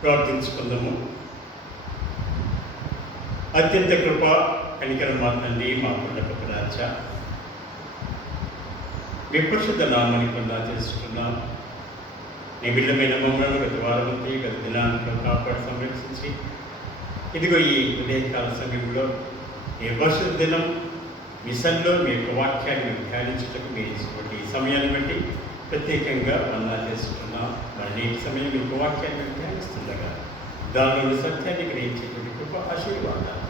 ప్రార్థించుకుందాము. అత్యంత కృప కనికరం మా తండ్రి, మా కొండపతి రాజా, మీ పరిశుద్ధ నామాన్ని పొందా తెలుసుకున్నాం. నీ బిడ్డమైన మమ్మల్ని గత వారమంతా గత దినాంతో కాపాడు సంరక్షించి ఇదిగో ఈ ఉదయకాల సమయంలో ఈ పరిశుద్ధ దినం మిషన్లో మీ యొక్క వాక్యాన్ని మేము ధ్యానించుటకు మీరు ఇచ్చినటువంటి ఈ సమయాన్ని బట్టి ప్రత్యేకంగా వందనాలు చేసుకున్నాం. మరి నేటి సమయం మీ యొక్క వాక్యాన్ని మేము ధ్యానిస్తుండగా దానిలోని సత్యాన్ని గ్రహించేటువంటి కృప ఆశీర్వాదాలు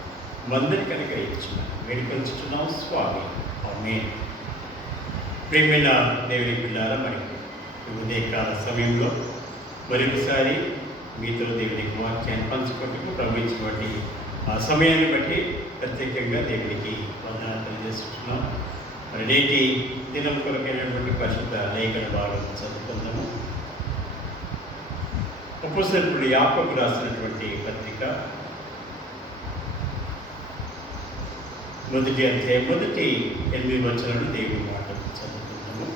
మందరికి అనుగ్రహించున్నాం వేడుకొంచుతున్నాం స్వామి. ఆమేన్. ప్రియమైన దేవుని పిల్లారా, మరి ఉదయకాల సమయంలో మరొకసారి మీతో దేవునికి వాక్యాన్ని పంచుకుంటూ ప్రవహించినటువంటి ఆ సమయాన్ని బట్టి ప్రత్యేకంగా దేవునికి వందనాలు తెలియజేస్తున్నాం. మరి నేటి దినం కొరకైనటువంటి పరిశుద్ధ లేఖన భాగం చదువుకుందాము. అపోస్తలుడు యాకోబు రాసినటువంటి పత్రిక 1వ అధ్యాయం 8వ వచనం దేవుని మాటలు చదువుకుందాము.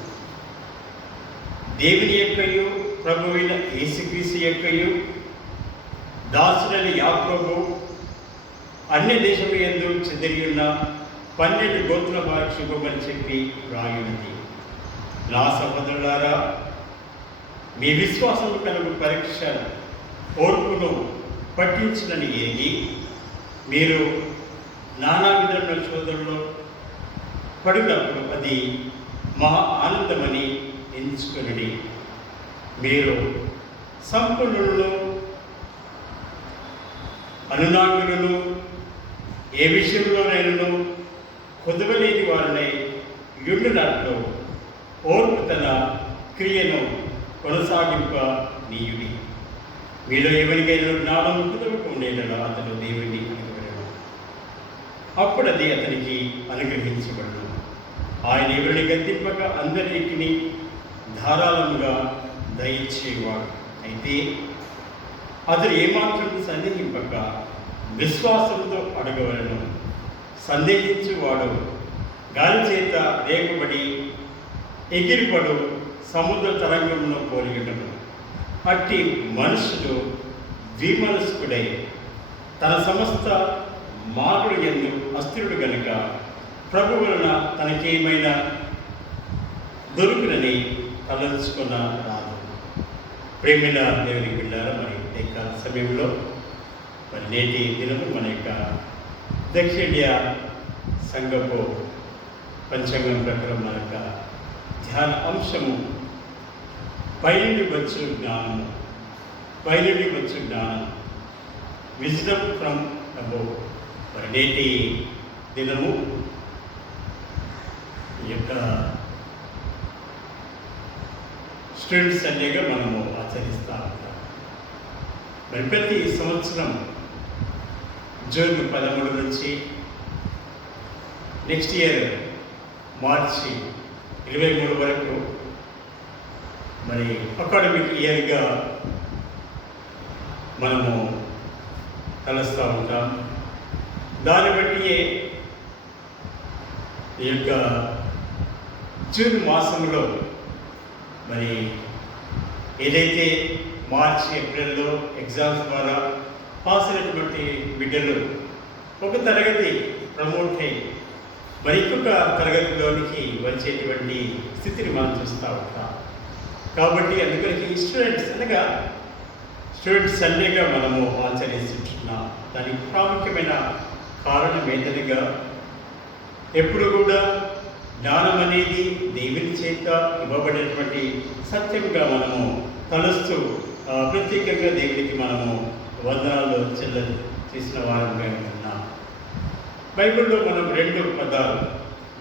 దేవుని యొక్కయు ప్రభువైన యేసుక్రీస్తు యొక్కయు దాసుడైన యాకోబు అన్ని దేశముల యందు చెదిరి ఉన్న 12 గోత్రుల వారికి శుభమని చెప్పి రాయున్నది. నా సహోదరులారా, మీ విశ్వాసము కలుగు పరీక్ష ఓర్పును పట్టించునని ఎరిగి మీరు నానా విధమైన శోధనలో పడినప్పుడు అది మహా ఆనందమని ఎంచుకుని మీరు సంపన్నులను అనునాంగులను ఏ విషయంలోనైనా కుదవలేని వారినై యుండునట్లు ఓర్పు తన క్రియను కొనసాగింప నీయుడి. మీలో ఎవరికైనా జ్ఞానం కుదవకుండేలా అతను దేవుడిని అనుగ్రహం, అప్పుడు అది అతనికి అనుగ్రహించబడను. ఆయన ఎవరిని గద్దింపక అందరికీ ధారాళంగా దయచేవాడు. అయితే అతడు ఏమాత్రం సందేహింపక విశ్వాసంతో అడగవలను. సందేహించువాడు గాలి చేత రేపబడి ఎగిరిపడు సముద్ర తరంగంలో పోలిగటము. అట్టి మనుషుడు ద్విమనస్కుడై తన సమస్త మార్పుడు యందు అస్థిరుడు గనుక ప్రభు వలన తనకేమైనా దొరుకునని తలంచుకున్న రాదు. ప్రేమిన దేవుని బిడ్డారా, మరి ఈ సమయంలో మరి నేటి దినము మన యొక్క దక్షిణ సంఘపు పంచాంగం ప్రకారం మన యొక్క ధ్యాన అంశము పైనుండి వచ్చు జ్ఞానము. పైనుండి వచ్చు జ్ఞానం, విజ్డమ్ ఫ్రమ్ అబోవ్. మరి నేటి దినము ఈ యొక్క స్టూడెంట్స్ సండేగా మనము ఆచరిస్తూ ఉంటాం. మరి ప్రతి సంవత్సరం జూన్ 13 నుంచి నెక్స్ట్ ఇయర్ మార్చి 23 వరకు మరి అకాడమిక్ ఇయర్గా మనము కలుస్తూ ఉంటాం. దాన్ని బట్టి ఈ యొక్క జూన్ మాసంలో మరి ఏదైతే మార్చి ఏప్రిల్లో ఎగ్జామ్స్ ద్వారా పాస్ అయినటువంటి బిడ్డలు ఒక తరగతి ప్రమోట్ అయ్యి మరి ఇంకొక తరగతిలోనికి వచ్చేటువంటి స్థితిని మనం చూస్తూ ఉంటాం. కాబట్టి అందుకని స్టూడెంట్స్ అనగా స్టూడెంట్స్ సండేగా మనము ఆచరిస్తున్నాం. దానికి ప్రాముఖ్యమైన కారణం ఏంటనగా ఎప్పుడు కూడా జ్ఞానం అనేది దేవుని చేత ఇవ్వబడినటువంటి సత్యంగా మనము తలుస్తూ ప్రత్యేకంగా దేవునికి మనము వందనాలు చేసిన వారంగా ఉన్నాం. బైబిల్లో మనం 2 పదాలు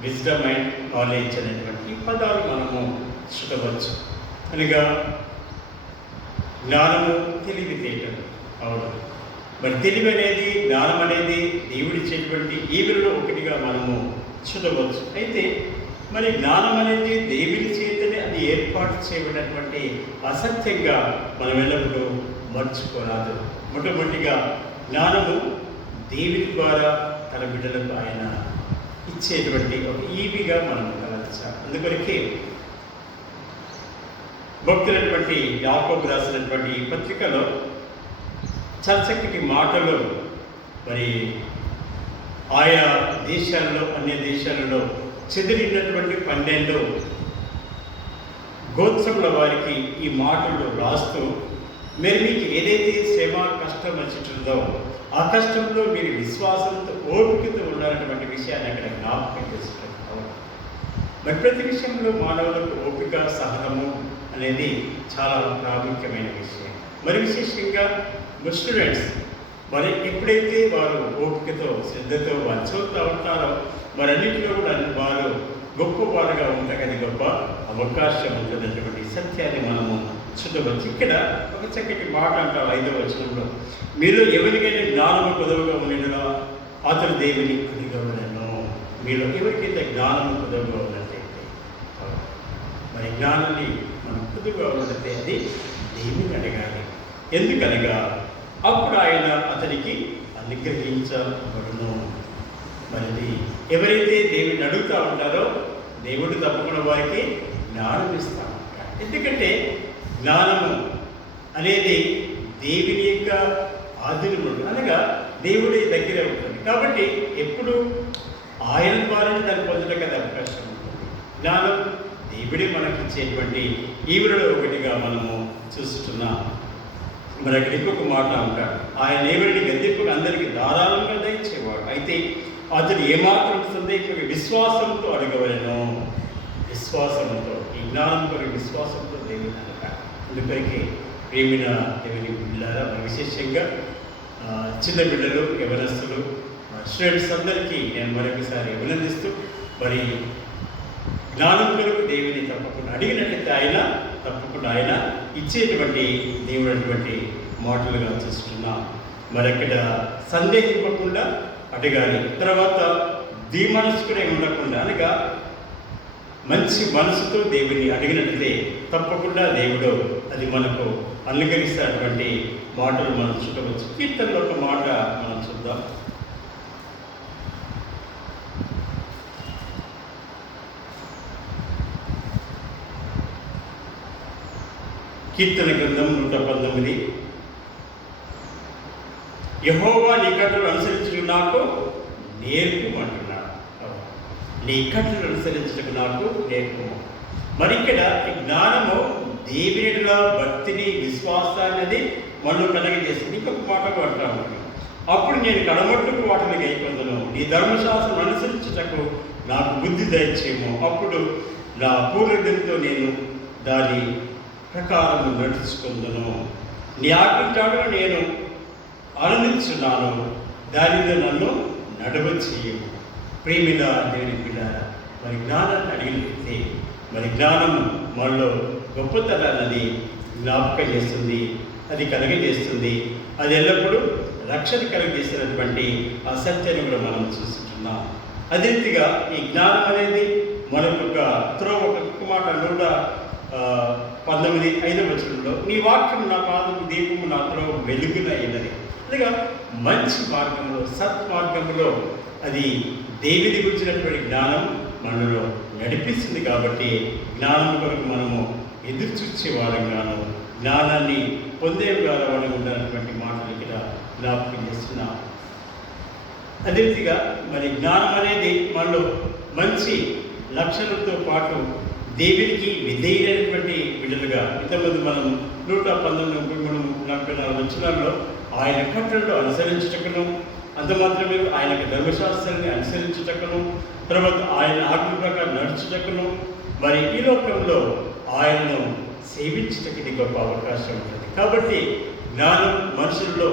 విజ్డమ్ అండ్ నాలెడ్జ్ అనేటువంటి పదాలు మనము చూడవచ్చు. అనగా జ్ఞానము, తెలివితేటలు. అవును, మరి తెలివి అనేది, జ్ఞానం అనేది దేవుడిచ్చేటువంటి ఈవులలో ఒకటిగా మనము చూడవచ్చు. అయితే మరి జ్ఞానం అనేది దేవుని చేతనే అది ఏర్పాటు చేయబడినటువంటి అసత్యంగా మనం ఎల్లప్పుడూ మర్చిపోరాదు. మొట్టమొదటిగా జ్ఞానము దేవుని ద్వారా తన బిడ్డలకు ఆయన ఇచ్చేటువంటి ఒక ఈవిగా మనం గమనించాలి. అందుకొరకే భక్తులైనటువంటి యాకోబు రాసినటువంటి ఈ పత్రికలో చాలా చక్కటి మాటలు మరి ఆయా దేశాల్లో, అన్య దేశాలలో చెదిరినటువంటి 12 గోత్రముల వారికి ఈ మాటలు రాస్తూ, మరి మీకు ఏదైతే శ్రమ కష్టం వచ్చిందో ఆ కష్టంలో మీరు విశ్వాసంతో ఓపికతో ఉండాలన్నటువంటి విషయాన్ని అక్కడ జ్ఞాపకం చేస్తున్నారు. మరి ప్రతి విషయంలో మానవులకు ఓపిక, సహనము అనేది చాలా ప్రాముఖ్యమైన విషయం. మరి విశేషంగా స్టూడెంట్స్ మరి ఎప్పుడైతే వారు ఓపికతో, శ్రద్ధతో వారు చదువుతూ ఉంటారో మరన్నింటిలో కూడా వారు గొప్పవారుగా ఉండగని గొప్ప అవకాశం ఉంటుందన్నటువంటి సత్యాన్ని మనము చూడవచ్చు. ఇక్కడ ఒక చక్కటి మాట అంటారు 5వ వచనంలో, మీరు ఎవరికైనా జ్ఞానము కొదవగా ఉండేలా అతను దేవుని అడిగవలను. మీరు ఎవరికైతే జ్ఞానము కొదవగా ఉన్నట్లయితే, మరి జ్ఞానాన్ని మనం కొద్దుగా ఉన్నట్లయితే అది దేవుని అడగాలి. ఎందుకనగా అప్పుడు ఆయన అతనికి అనుగ్రహించబడును. మరి ఎవరైతే దేవుడిని అడుగుతూ ఉంటారో దేవుడు తప్పకుండా వారికి జ్ఞానం ఇస్తాం. ఎందుకంటే జ్ఞానము అనేది దేవుని యొక్క ఆధీనంలో, అనగా దేవుడి దగ్గర ఉంటుంది. కాబట్టి ఎప్పుడు ఆయన ద్వారానే దాన్ని పొందడానికి అది అవకాశం ఉంటుంది. జ్ఞానం దేవుడే మనకి ఇచ్చేటువంటి ఈవులలో ఒకటిగా మనము చూస్తున్నాం. మరి అక్కడ ఇంకొక మాట అంటాడు, ఆయన ఎవరిని గద్దెప్పుడు అందరికీ ధారాళంగా దయచేవాడు. అయితే అతడు ఏమాత్రం సందేహంగా విశ్వాసంతో అడగవలను. విశ్వాసంతో, ఈ జ్ఞానం కొరకు విశ్వాసంతో దేవుని అడగాలి. అందుకొరికి ప్రేమిన దేవుని బిడ్డలారా, విశేషంగా చిన్న బిడ్డలు, యవనస్తులు, స్టూడెంట్స్ అందరికీ నేను మరొకసారి అభినందిస్తూ, మరి జ్ఞానం కొరకు దేవుని తప్పకుండా అడిగినట్లయితే ఆయన తప్పకుండా ఆయన ఇచ్చేటువంటి దేవుడు అటువంటి మాటలుగా చూస్తున్నాం. మరి అక్కడ సందేహింపకుండా అడగాలి. తర్వాత మనసుకునే ఉండకుండా, అనగా మంచి మనసుతో దేవుని అడిగినట్లయితే తప్పకుండా దేవుడు అది మనకు అనుగ్రహిస్తున్నటువంటి మాటలు మనం చూడవచ్చు. కీర్తనలో ఒక మాట మనం చూద్దాం. కీర్తన గ్రంథం 119. యెహోవా నీ కట్టడలు అనుసరించడం నాకు నేర్పుమంటున్నాడు. నీ కట్టడలు అనుసరించడం నాకు నేర్పుము. మరి ఇక్కడ ఈ జ్ఞానము దేవునిలో భక్తిని, విశ్వాసాన్ని మనలో కలగజేసింది. ఇంకొక మాట అంటాము, అప్పుడు నేను కడమట్టుకు వాటిని గైకొందును, నీ ధర్మశాస్త్రం అనుసరించుటకు నాకు బుద్ధి దయచేయము. అప్పుడు నా పూర్వజంతో నేను దాని ప్రకారము నడుచుకుందును. నీ ఆజ్ఞలు నేను ఆనందించున్నాను, దానిలో నన్ను నడవచేయము. ప్రేమిన దేవుని పిల్లారా, మరి జ్ఞానాన్ని అడిగితే మరి జ్ఞానం మనలో గొప్పతనాన్ని జ్ఞాపకం చేస్తుంది, అది కలగజేస్తుంది. అది ఎల్లప్పుడూ రక్షణ కలగజేసినటువంటి ఆ సత్యాన్ని కూడా మనం చూస్తున్నాం. అదే రీతిగా ఈ జ్ఞానం అనేది మనకు ఒక మాట 119:5 వచనంలో, నీ వాక్యం నా పాదము దీపము నా త్రోవ వెలుగున అయినది. అనగా మంచి మార్గంలో, సత్మార్గంలో అది దేవుని గురించినటువంటి జ్ఞానం మనలో నడిపిస్తుంది. కాబట్టి జ్ఞానం కొరకు మనము ఎదురు చూసే వారంగాను, జ్ఞానాన్ని పొందే వారంగా ఉండాలన్నటువంటి మాటలు ఇక్కడ జ్ఞాపకం చేస్తున్నాం. అదే రీతిగా మరి జ్ఞానం అనేది మనలో మంచి లక్షణంతో పాటు దేవునికి విధేయులైనటువంటి బిడ్డలుగా, ఇంతమంది మనం 119 వచనాల్లో ఆయన కట్టడలు అనుసరించుటకును, అంత మాత్రమే ఆయన ధర్మశాస్త్రాన్ని అనుసరించుటకును, తర్వాత ఆయన ఆజ్ఞ ప్రకారం నడుచుటకును, మరి ఈ లోకంలో ఆయనను సేవించుటకి గొప్ప అవకాశం ఉంటుంది. కాబట్టి జ్ఞానం మనుషుల్లో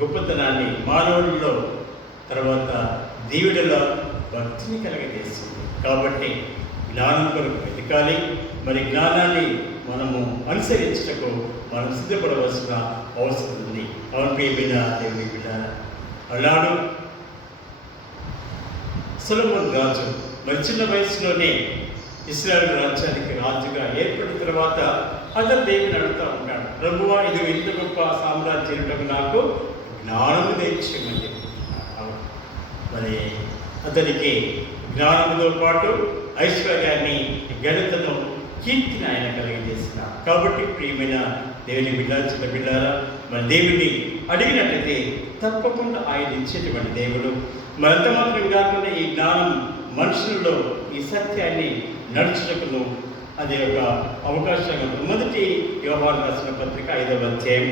గొప్పతనాన్ని, మానవుల్లో తర్వాత దేవుడిలో భక్తిని కలగజేస్తుంది. కాబట్టి జ్ఞానం కొరకు వెతకాలి. మరి జ్ఞానాన్ని మనము అనుసరించటకు మనం సిద్ధపడవలసిన అవసరం ఉంది. అవును ప్రియమైన దేవుని బిడ్డలారా, అలాడు సొలొమోను రాజు మరి చిన్న వయసులోనే ఇశ్రాయేలు రాజ్యానికి రాజుగా ఏర్పడిన తర్వాత అతను దేవుని అడుగుతూ ఉంటాడు, ప్రభువా, ఇది ఎంత గొప్ప సామ్రాజ్యం నాకు జ్ఞానము దయచేయమని చెప్తున్నాడు. మరి అతనికి జ్ఞానంతో పాటు ఐశ్వర్యాన్ని, ఘనతను, కీర్తిని ఆయన కలిగజేసినాడు. కాబట్టి ప్రియమైన దేవుని చిన్న బిడ్డారా, మన దేవుడిని అడిగినట్లయితే తప్పకుండా ఆయన ఇచ్చేటువంటి దేవుడు. మరంత మాత్రం కాకుండా ఈ జ్ఞానం మనుషుల్లో ఈ సత్యాన్ని నడుచుటకును అది ఒక అవకాశంగా ఉంటుంది. మొదటి యోహాను రాసిన పత్రిక 5వ అధ్యాయం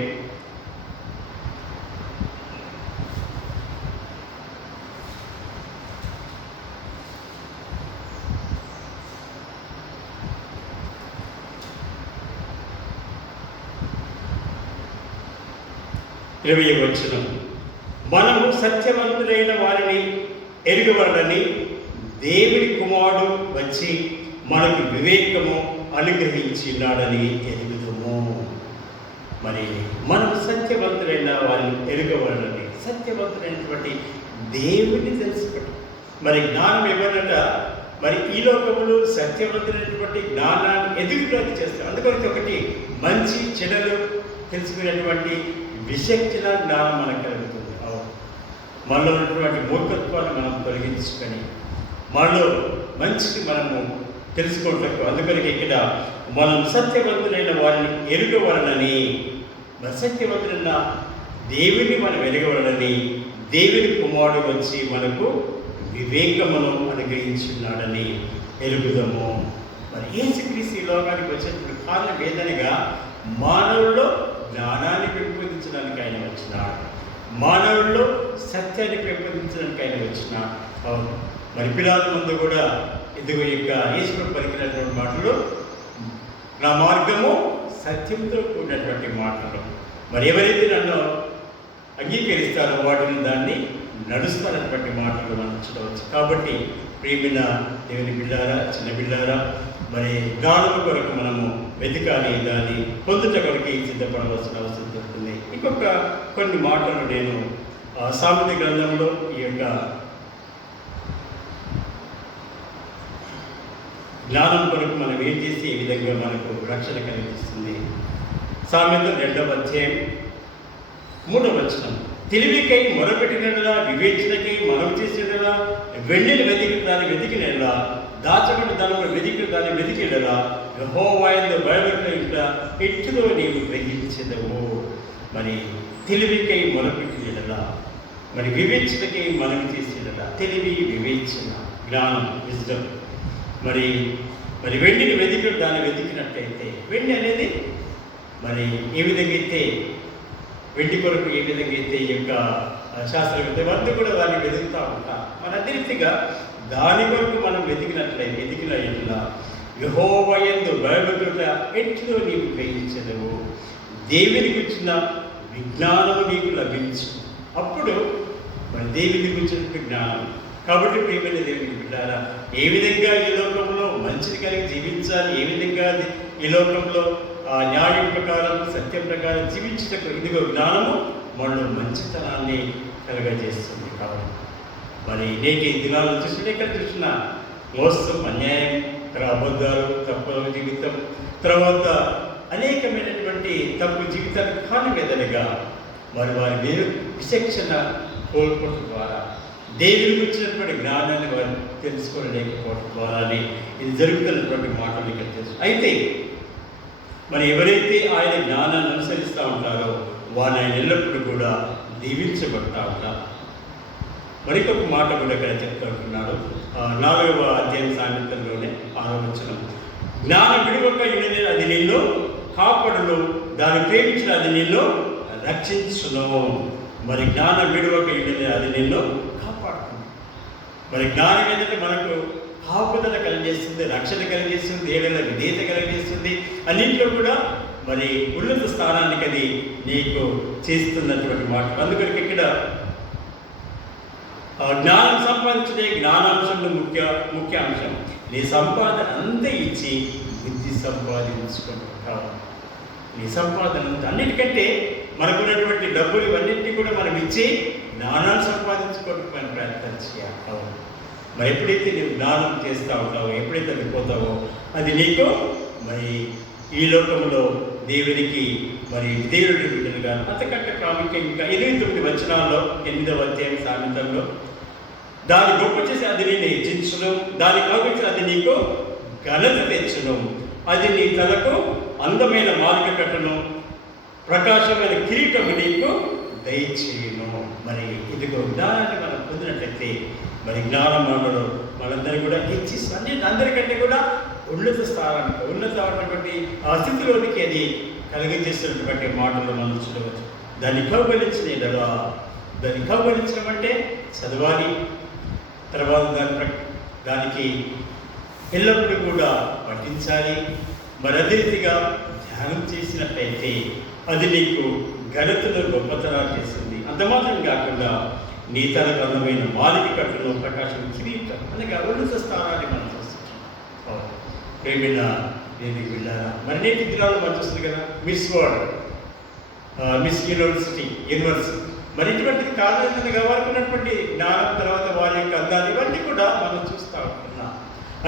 20వ వచనం, మనము సత్యవంతులైన వారిని ఎరుగవలనని దేవుడి కుమారుడు వచ్చి మనకు వివేకము అనుగ్రహించినాడని ఎరుగుదుము. మరి మనం సత్యవంతులైన వారిని ఎరుగవలనని, సత్యవంతులైనటువంటి దేవుడిని తెలుసుకోవడం. మరి జ్ఞానం ఏమన్నట, మరి ఈ లోకములు సత్యవంతులైనటువంటి జ్ఞానాన్ని ఎదుగులోకి చేస్తాం. అందుకొరకు ఒకటి మంచి చెడులు తెలుసుకునేటువంటి విచక్షణ జ్ఞానం మనకు కలుగుతుంది. మనలో ఉన్నటువంటి మూర్ఖత్వాన్ని మనం తొలగించుకొని మనలో మంచికి మనము తెలుసుకోవటం. అందుకని ఇక్కడ మనం సత్యవంతులైన వారిని ఎరుగవలనని, సత్యవంతులైన దేవుని మనం ఎరగవలనని దేవుని కుమారుడు వచ్చి మనకు వివేకమును అనుగ్రహించున్నాడని ఎరుగుదము. మరి యేసుక్రీస్తు ఈ లోకానికి వచ్చేటువంటి కారణం ఏదనగా మానవుల్లో జ్ఞానాన్ని పెంపొందించడానికి ఆయన వచ్చినాడు, మానవుల్లో సత్యాన్ని పెంపొందించడానికి ఆయన వచ్చినాడు. అవును, మరి పిల్లల ముందు కూడా ఇదిగో యొక్క ఈశ్వరుడు పలికినటువంటి మాటలు నా మార్గము సత్యంతో కూడినటువంటి మాటలు. మరి ఎవరైతే నన్ను అంగీకరిస్తారో వాటిని దాన్ని నడుస్తారన్నటువంటి మాటలు మనం చూడవచ్చు. కాబట్టి ప్రియమైన దేవుని బిడ్డారా, చిన్న బిడ్డారా, మరి జ్ఞానం కొరకు మనము వెతకాలి, దాన్ని పొందుట కొరకు సిద్ధపడవలసిన అవసరం ఉంటుంది. ఇంకొక కొన్ని మాటలు నేను సామెత గ్రంథంలో ఈ యొక్క జ్ఞానం కొరకు మనం ఏం చేసి ఏ విధంగా మనకు రక్షణ కలిగిస్తుంది. సామెత 2వ అధ్యాయం 3వ వచనం, తెలివికై మొరపెట్టినలా, వివేచనకై మనం చేసినలా, వెండిని వెతికినలా, దాచబడి ధనము వెతికినలా, యెహోవా యందు భయభక్తుల ఎట్టులో నీవు గ్రహించెదవు. మరి తెలివికై మొరపెట్టినలా, మరి వివేచనకై మనం చేసినలా, తెలివి, వివేచన, జ్ఞానం, విజ్డమ్. మరి వెండిని వెతికినట్టయితే, వెండి అనేది మరి ఏ విధంగా అయితే వెండి కొరకు ఏ విధంగా అయితే ఈ యొక్క శాస్త్రవేత్త వద్ద కూడా దాన్ని వెతుకుతూ ఉంటాం. మన అదే రీతిగా దాని కొరకు మనం వెతికిన ఎట్లా యెహోవా యందు భయభక్తుల ఎట్లో నీవు గ్రహించెదవు. దేవునికి వచ్చిన విజ్ఞానము నీకు లభించు. అప్పుడు మరి దేవునికి వచ్చినటువంటి జ్ఞానం. కాబట్టి ప్రియమైన దేవునికి బిడ్డారా, ఏ విధంగా ఈ లోకంలో మంచిని కలిగి జీవించాలి, ఏ విధంగా ఈ లోకంలో న్యాయం ప్రకారం సత్యం ప్రకారం జీవించటకు ఇదిగో జ్ఞానము మనలో మంచితనాన్ని కలగజేస్తుంది. కాబట్టి మరి నేటి దినాలను చూసిన ఇక్కడ చూసిన మోసం, అన్యాయం, అబద్ధాలు, తప్పుల జీవితం, తర్వాత అనేకమైనటువంటి తప్పు జీవితానికి కారణం ఏదనగా మరి వారి వేరు విచక్షణ కోల్పోవడం ద్వారా, దేవుడికి వచ్చినటువంటి జ్ఞానాన్ని వారు తెలుసుకోలేకపోవడం ద్వారానే ఇది జరుగుతున్నటువంటి మాటలు ఇక్కడ తెలుసు. అయితే మరి ఎవరైతే ఆయన జ్ఞానాన్ని అనుసరిస్తూ ఉంటారో వారు ఆయన ఎల్లప్పుడూ కూడా దీవించబడతా ఉంటారు. మరికొక మాట కూడా ఇక్కడ చెప్తూ ఉంటున్నాడు 4వ అధ్యాయం సామెతల్లోనే 6వ వచనం, జ్ఞానం విడువక ఉండేది అది నిన్ను కాపాడును, దాన్ని ప్రేమించిన అది నిన్ను రక్షించును. మరి జ్ఞానం విడువక ఉండేది అది నిన్ను కాపాడుతుంది. మరి జ్ఞానం ఏంటంటే మనకు కాపుదల కలిగజేస్తుంది, రక్షణ కలిగజేస్తుంది, ఏదైనా విధేయత కలిగజేస్తుంది, అన్నింటిలో కూడా మరి ఉన్నత స్థానానికి అది నీకు చేస్తున్నటువంటి మాట. అందుకని ఇక్కడ జ్ఞానం సంపాదించే జ్ఞానాంశంలో ముఖ్య అంశం నీ సంపాదన అంతా ఇచ్చి బుద్ధి సంపాదించుకుంటావు. నీ సంపాదన అంతా అన్నిటికంటే మనకున్నటువంటి డబ్బులు ఇవన్నింటినీ కూడా మనం ఇచ్చి జ్ఞానాన్ని సంపాదించుకోవడానికి మనం ప్రయత్నం చేయాలి. మరి ఎప్పుడైతే నువ్వు జ్ఞానం చేస్తూ ఉంటావో, ఎప్పుడైతే అది పోతావో అది నీకు మరి ఈ లోకంలో దేవునికి మరి దేవుడి బిడ్డలుగా అంతకంటే ప్రాముఖ్యం. ఇంకా 29 వచనాల్లో 8వ అధ్యాయం సామెతల్లో దాన్ని గొప్ప చేసి అది నేను హెచ్చించును, దాన్ని కావచ్చు అది నీకు ఘనత తెచ్చును, అది నీ తలకు అందమైన మార్గ కట్టును, ప్రకాశమైన కిరీటము నీకు దయచేయును. మరి ఇదిగో జ్ఞానాన్ని మనం పొందినట్లయితే మరి జ్ఞానం మనలో మనందరూ కూడా హెచ్చిస్తుంది. అందరికంటే కూడా ఉన్నత స్థానానికి, ఉన్నతమైనటువంటి ఆ స్థితిలోనికి అది కలిగించేస్తున్నటువంటి మాటలు మనం చూడవచ్చు. దాన్ని కౌగలించడం అంటే చదవాలి, తర్వాత దానికి ఎల్లప్పుడూ కూడా పఠించాలి. మరి అదే రీతిగా ధ్యానం చేసినట్లయితే అది నీకు ఘనతను గొప్పతనాలు చేస్తుంది. అంత మాత్రం కాకుండా నీ తన గ్రంథమైన మాలిక కట్టులో ప్రకాశం కిరీటం అనగా ఉన్నత స్థానాన్ని మనం చూస్తున్నాం. ప్రేమిన దేనికి వెళ్ళారా? మరి నేటి దినాలు మనం చూస్తుంది కదా, మిస్ వరల్డ్, మిస్ యూనివర్సిటీ మరి ఇటువంటి కారణంగా వారికి ఉన్నటువంటి జ్ఞానం, తర్వాత వారి యొక్క అందాలు ఇవన్నీ కూడా మనం చూస్తూ ఉంటున్నాం.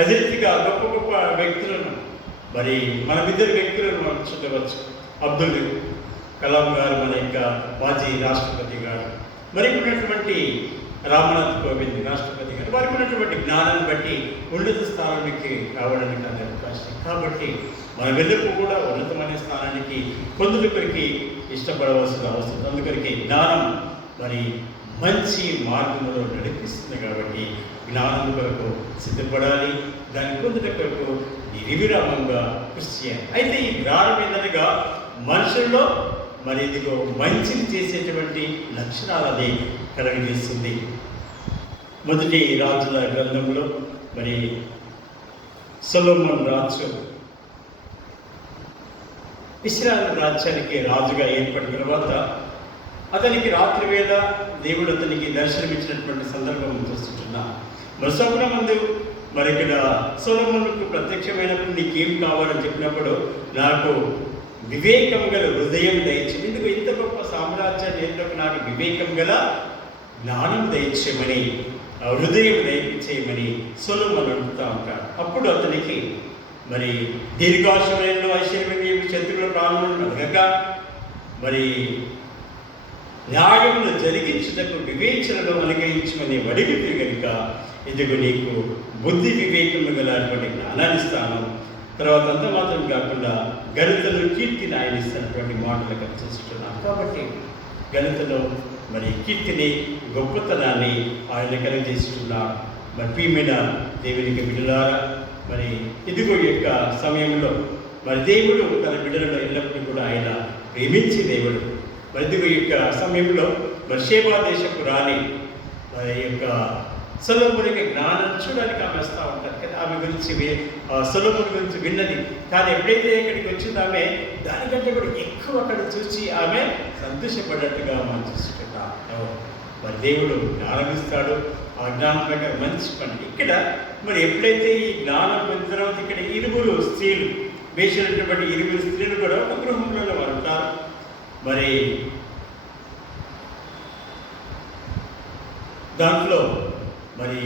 అదే రీతిగా గొప్ప గొప్ప వ్యక్తులను, మరి మన ఇద్దరు వ్యక్తులను మనం చూడవచ్చు. అబ్దుల్ కలాం గారు, మన యొక్క మాజీ రాష్ట్రపతి గారు, మరి ఉన్నటువంటి రామ్నాథ్ కోవింద్ రాష్ట్రపతి గారు, వారికి ఉన్నటువంటి జ్ఞానాన్ని బట్టి ఉన్నత స్థానానికి రావడానికి అంత అవకాశం. కాబట్టి మన వెలుపు కూడా ఉన్నతమైన స్థానానికి పొందుకొరికి ఇష్టపడవలసిన అవసరం. అందుకొరికి జ్ఞానం మరి మంచి మార్గంలో నడిపిస్తుంది. కాబట్టి జ్ఞానం కొరకు సిద్ధపడాలి, దాన్ని పొందుట కొరకు నిర్విరామంగా కృషి చేయాలి. అయితే ఈ జ్ఞానం ఏంటనగా మనుషుల్లో మరి ఇదిగో మంచిని చేసేటువంటి లక్షణాలని కలగజేస్తుంది. మొదటి రాజుల గ్రంథంలో మరి సొలొమోను రాజు ఇశ్రాయేలు రాజ్యానికి రాజుగా ఏర్పడిన తర్వాత అతనికి రాత్రి వేళ దేవుడు అతనికి దర్శనమిచ్చినటువంటి సందర్భం చూస్తున్నాం. మరి స్వప్నమందు మరి ఇక్కడ సొలొమోనుకు ప్రత్యక్షమైనప్పుడు నీకేం కావాలని చెప్పినప్పుడు నాకు వివేకం గల హృదయం దయచేయమని, ఎందుకు ఇంత గొప్ప సామ్రాజ్యాన్ని ఏర్పడి నాకు వివేకం గల జ్ఞానం దయచేయమని, హృదయం దయచేయమని సొలొమోను అడుగుతూ ఉంటాడు. అప్పుడు అతనికి మరి దీర్ఘాయుష్యంలో ఐశ్వర్యం శత్రువుల ప్రాణులను అడగక మరి న్యాయమును జరిగించుటకు వివేచనలో అనుగ్రహించమని అడిగితే కనుక ఇదిగో నీకు బుద్ధి వివేకము గలటువంటి జ్ఞానాన్ని ఇస్తాను. తర్వాత అంత మాత్రం కాకుండా ఘనతను కీర్తిని ఆయన ఇస్తున్నటువంటి మాటలు కనిపిస్తున్నాను. కాబట్టి ఘనతలో మరి కీర్తిని గొప్పతనాన్ని ఆయన కలిగజేస్తున్నాడు. మరి ప్రియమైన దేవునికి బిడ్డలారా, మరి ఇదిగో యొక్క సమయంలో మరి దేవుడు తన బిడ్డలను ఎల్లప్పుడూ కూడా ఆయన ప్రేమించే దేవుడు. మరి ఇదిగో యొక్క సమయంలో మరి షేబా దేశపు రాణి మరి యొక్క సొలొమోనుకి జ్ఞానం చూడడానికి ఆమె వస్తూ ఉంటారు కదా. ఆమె గురించి సొలొమోను గురించి విన్నది, కానీ ఎప్పుడైతే ఇక్కడికి వచ్చిందో ఆమె దానికంటే కూడా ఎక్కువ అక్కడ చూసి ఆమె సంతోషపడ్డట్టుగా మనం చూసుకుంటాం. మరి దేవుడు జ్ఞానం ఇస్తాడు, ఆ జ్ఞానం ప్రకారం మంచి పని. ఇక్కడ మరి ఎప్పుడైతే ఈ జ్ఞానం పొందిన తర్వాత ఇక్కడ 20 స్త్రీలు వేసినటువంటి 20 స్త్రీలు కూడా ఒక గృహంలో వారు ఉంటారు. మరి దాంట్లో మరి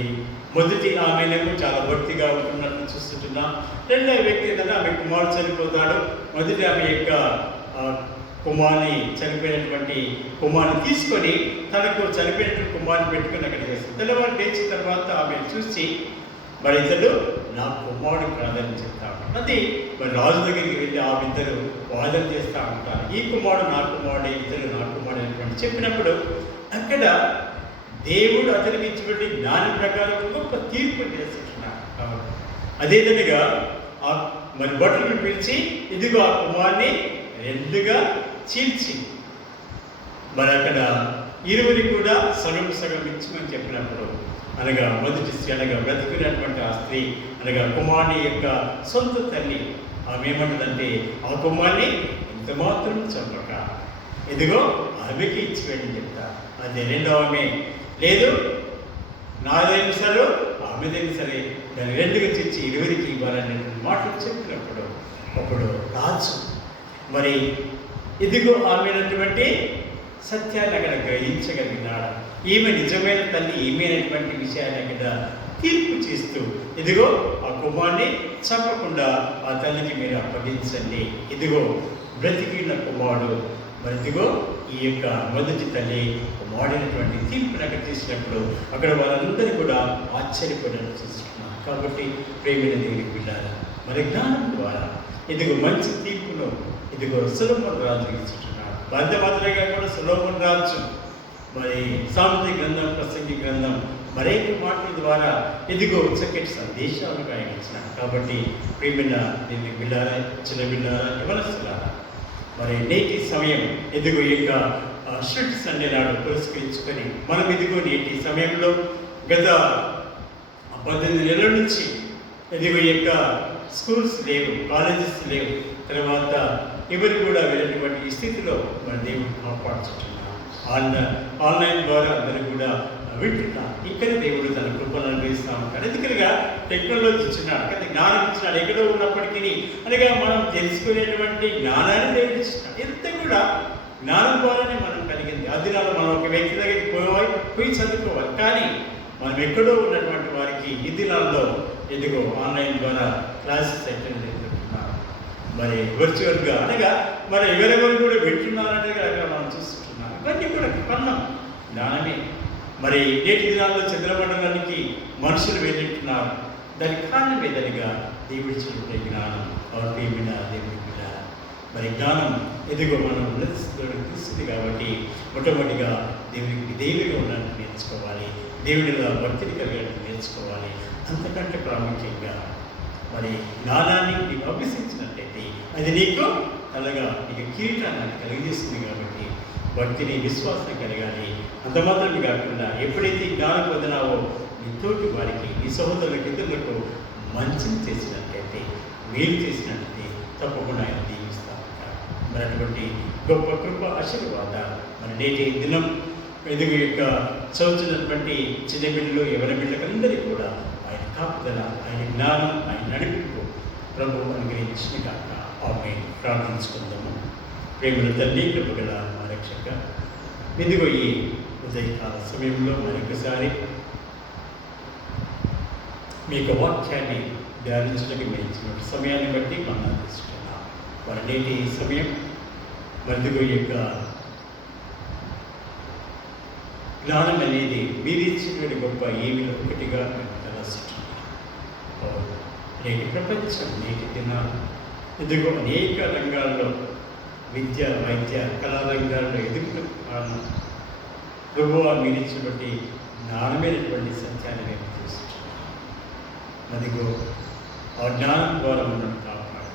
మొదటి ఆమెనేమో చాలా భక్తిగా ఉంటున్నట్టు చూస్తుంటున్నాం. రెండవ వ్యక్తి ఏంటంటే ఆమె కుమారుడు చనిపోతాడు. మొదటి ఆమె యొక్క కుమారుని చనిపోయినటువంటి కుమారుని తీసుకొని తనకు చనిపోయినటువంటి కుమారుని పెట్టుకుని అక్కడ చేస్తుంది. తెల్లవారు లేచిన తర్వాత ఆమె చూసి మరి ఇతడు నా కుమారుడు కాదని చెప్తాడు. అది మరి రాజు దగ్గరికి వెళ్ళి ఆ ఇద్దరు వాదన చేస్తూ ఉంటారు. ఈ కుమారుడు నా కుమారుడే, ఇద్దరు నా కుమారుడు అనేటువంటి చెప్పినప్పుడు అక్కడ దేవుడు అతనికి ఇచ్చినటువంటి జ్ఞానం ప్రకారం గొప్ప తీర్పు చేస్తున్నాడు. కాబట్టి అదేవిధంగా మరి భటులను పిలిచి ఇదిగో ఆ కుమారుని రెండుగా చీల్చి మరి అక్కడ 20 కూడా సగం సగం ఇచ్చమని చెప్పినప్పుడు అనగా మొదటి స్త్రీ అనగా బ్రతికినటువంటి ఆ స్త్రీ అనగా కుమారుని యొక్క సొంత తల్లి ఆమె ఏమంటుందంటే ఆ కుమారుని ఇంత మాత్రం చంపక ఇదిగో ఆమెకి ఇచ్చివేయని చెప్తా. అదే రెండో ఆమె లేదు నాదైనా సరే ఆమెదైనా సరే దాన్ని రెండుగా తెచ్చి 20కి ఇవ్వాలనేటువంటి మాటలు చెప్పినప్పుడు అప్పుడు రాజు మరి ఇదిగో ఆమెనటువంటి సత్యాన్ని అక్కడ గ్రహించగలిగినాడు. ఈమె నిజమైన తల్లి ఈమె అనేటువంటి విషయాన్ని అక్కడ తీర్పు చేస్తూ ఇదిగో ఆ కుమారుని చంపకుండా ఆ తల్లికి మీరు అప్పగించండి. ఇదిగో బ్రతికిన కుమారుడు మరి ఇదిగో ఈ యొక్క మొదటి తల్లి కుమారుడైనటువంటి తీర్పుని అక్కడ తీసినప్పుడు అక్కడ వారందరూ కూడా ఆశ్చర్యపడడం చూస్తున్నారు. కాబట్టి ప్రేమైన దేవునికి బిడ్డలారా, మరి జ్ఞానం ద్వారా ఇదిగో మంచి తీర్పును ఇదిగో సొలొమోను రాజు ఇచ్చుతున్నాడు. అంతే మాత్రమే కాకుండా సొలొమోను రాజు మరి సామెతల గ్రంథం, ప్రసంగి గ్రంథం మరేక మాటల ద్వారా ఇదిగో చక్కటి సందేశాలను ఆయన ఇచ్చినాడు. కాబట్టి ప్రియమైన దీన్ని బిళ్ళారా, చిన్న బిళ్ళారా, యవనస్తులారా, మరి నేటి సమయం ఎదుగు యొక్క షిఫ్ట్ సండే నాడు పురస్కరించుకొని మనం ఇదిగో నేటి సమయంలో గత 18 నెలల నుంచి ఎదుగు యొక్క స్కూల్స్ లేవు, కాలేజెస్ లేవు, తర్వాత ఎవరు కూడా వెళ్ళినటువంటి స్థితిలో మన దేవుడు కాపాడుచుంటున్నాం. ఆన్లైన్ ద్వారా అందరూ కూడా వింటున్నాం. ఇక్కడ దేవుడు తన కృపను అనుభవిస్తూ ఉంటాడు. ఎందుకనగా టెక్నాలజీ ఇచ్చినాడు, కానీ జ్ఞానం ఇచ్చినాడు. ఎక్కడో ఉన్నప్పటికీ అనగా మనం తెలుసుకునేటువంటి జ్ఞానాన్ని దేవుడు ఇచ్చినాడు. ఎంత కూడా జ్ఞానం ద్వారానే మనం కలిగింది. అదినాలు మనం ఒక వ్యక్తి దగ్గరికి పోయి చదువుకోవాలి, కానీ మనం ఎక్కడో ఉన్నటువంటి వారికి ఈ దినాల్లో ఎదుగో ఆన్లైన్ ద్వారా క్లాసెస్ అటెండ్ చేస్తున్నారు. మరి వర్చువల్గా అనగా మరి ఎవరెవరు కూడా వింటున్నారనేది అక్కడ మనం చూస్తున్నాం. ఇవన్నీ కూడా కన్నం జ్ఞానమే. మరి నేటి దినాల్లో చంద్రమండలానికి మనుషులు వెళ్ళింటున్నారు. దానికి కారణం ఏదనిగా దేవుడిచ్చినటువంటి జ్ఞానం, ప్రియమైన దేవుడి బిడ్డ. మరి జ్ఞానం ఎదుగో మనం తెలుస్తుంది కాబట్టి మొట్టమొదటిగా దేవునికి విధేయులుగా ఉండడానికి నేర్చుకోవాలి, దేవుడిలా భక్తిని కలిగడానికి నేర్చుకోవాలి. అంతకంటే ప్రాముఖ్యంగా మరి జ్ఞానాన్ని నీకు అభ్యసించినట్లయితే అది నీకు అలాగా నీకు కిరీటాన్ని కలిగజేస్తుంది. కాబట్టి భక్తిని, విశ్వాసం కలగాలి. అంత మాత్రమే కాకుండా ఎప్పుడైతే జ్ఞానం పొందినావో నీ తోటి వారికి, నీ సహోదరులకు, ఇతరులకు మంచిని చేసినట్లయితే, మేలు చేసినట్లయితే తప్పకుండా ఆయన దీవిస్తూ ఉంటారు. మరి అటువంటి గొప్ప కృప ఆశీర్వాదాలు మన నేటి దినం ఎదుగు యొక్క చదువుతున్నటువంటి చిన్న బిడ్డలు, ఎవరి బిడ్డలందరికీ కూడా ఆయన కాపుదల, ఆయన జ్ఞానం, ఆయన నడిపింపు ప్రభు అనుగ్రహించిన కాక ఆమేన్. ప్రార్థించుకుందాము. ప్రేమల తండ్రి, కృపగల మా రక్షక, ఇదిగో ఈ ఉదయకాల సమయంలో మరొకసారి మీ యొక్క వాక్యాన్ని ధ్యానించడానికి మీరు ఇచ్చిన సమయాన్ని బట్టి మనం తీసుకున్నాం. మరి నేటి సమయం మరిదిగో ఈ యొక్క జ్ఞానం అనేది మీరు ఇచ్చినటువంటి గొప్ప ఏమిలో ఒకటిగా మేము తలస్తున్నాం. నేటి ప్రపంచం, నేటి దినాలు ఇదిగో అనేక రంగాల్లో విద్య, వైద్య, కళా రంగాల్లో ఎదుగుతున్న కారణం ప్రభువా మీరు ఇచ్చినటువంటి జ్ఞానమైనటువంటి సత్యాన్ని మేము చూస్తున్నాం. అదిగో ఆ జ్ఞానం ద్వారా మనం కాపాడు,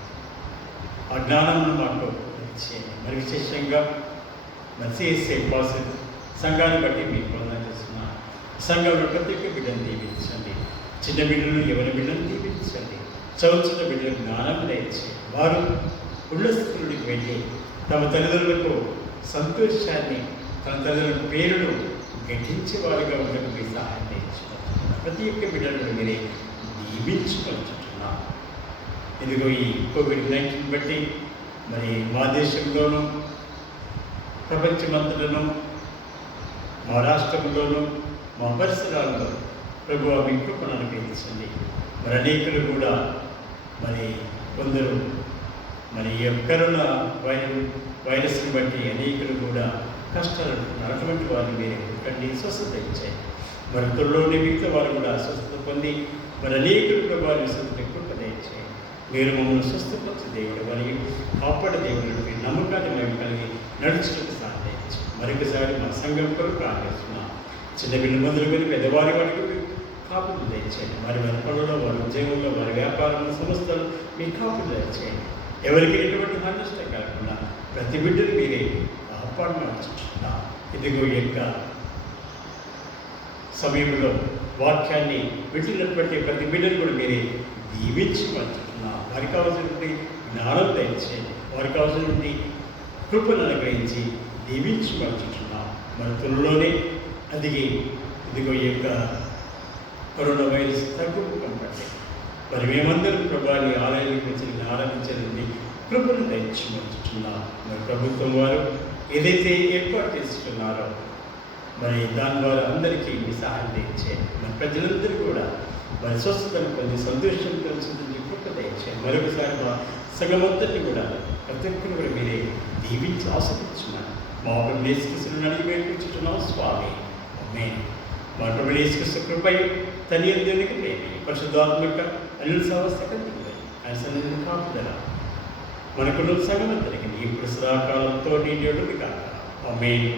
ఆ జ్ఞానంను మాకు ఇచ్చేయండి. మరి విశేషంగా మసీసే పాస్ సంఘాన్ని బట్టి మీకు వందనం చేస్తున్నాను. సంఘంలో ప్రతి ఒక్క బిడ్డను దీవించండి. చిన్న బిడ్డలను, ఎవరి బిడ్డను దీవించండి. చదువుతున్న బిడ్డలకు జ్ఞానం దయచేయండి. వారు ఉళ్ళ స్థితులకు వెళ్ళి తమ తల్లిదండ్రులకు సంతోషాన్ని, తన తల్లిదండ్రుల పేరును గట్టించే వారుగా ఉండడం మీ సహాయం తెచ్చుకుంటున్నాను. ప్రతి ఒక్క బిడ్డలను మీరే దీవించుకుంటున్నాను. ఇదిగో ఈ కోవిడ్-19 బట్టి మరి మా దేశంలోనూ, ప్రపంచమంతటను, మా రాష్ట్రంలోనూ, మా పరిసరాల్లో ప్రభువా మీ కృపను అనుగ్రహించండి. మరి అనేకులు కూడా మరి కొందరు మరి ఈ కరోనా వైరస్ని బట్టి అనేకులు కూడా కష్టాలు అటువంటి వారిని మీరే కండి స్వస్థత ఇచ్చాయి. మరి త్వరలోనే మిగతా వారు కూడా స్వస్థత పొంది మరి అనేకులు కూడా వారి స్వస్థత కృప ఇచ్చాయి. మీరు మమ్మల్ని స్వస్థపరచు దేవుడు, మరియు కాపాడు దేవుడు, మీ నమ్మకాన్ని మేము కలిగి నడుచుటకు సాధించు. మరొకసారి మా సంఘం కొరకు ప్రార్థిస్తున్నాం. చిన్న బిడ్డలు మొదలుకొని పెద్దవారి వారికి కాపులు తెచ్చేయండి. వారి పనులలో, వారి ఉద్యోగంలో, వారి వ్యాపారంలో, సంస్థలు మీ కాపులు తెచ్చేయండి. ఎవరికి ఎటువంటి నష్టం కాకుండా ప్రతి బిడ్డను మీరే కాపాడుకుంటున్నాం. ఇదిగో యొక్క సమయంలో వాక్యాన్ని వింటున్నటువంటి ప్రతి బిడ్డను కూడా మీరే దీవించమంటున్నాం. వారికి కావాల్సినటువంటి జ్ఞానం దయచేయండి. వారికి కావాల్సినటువంటి కృపను అనుగ్రహించి దీవించమంటున్నాం. మన త్వరలోనే అదిగి ఇదిగో ఈ యొక్క కరోనా వైరస్ తగ్గుముఖం పట్టి మరి మేమందరం ప్రభాని ఆలయానికి వచ్చి ఆరాధించడానికి కృపను దయచేయమంటున్నాం. మరి ప్రభుత్వం వారు ఏదైతే ఏర్పాటు చేసుకున్నారో మరి దాని ద్వారా అందరికీ మీ సహాయం దయచేయండి. మరి ప్రజలందరూ కూడా మరి స్వస్థతను పొంది సంతోషం తెలుసుకుంటే కృప దయచేయండి. మరొకసారి మా సంఘమంతటిని కూడా ప్రతి ఒక్కరు కూడా మీరే దీవించి ఆస్వాదించున్నాను. మా ప్రభువు యేసుక్రీస్తును అడిగి వేడుకుంటున్నాం స్వామి. ఆమేన్. మా ప్రభువు యేసుక్రీస్తు కృపై తని దేవునికి ప్రేమ, పరిశుద్ధాత్మ యొక్క అన్ని సహవాస కలిగి ఆయన సన్నిధిని కాపుదల మనకున్న సగం జరిగింది ఇప్పుడు సదాకాలంతో నిండి కాక ఆమేన్.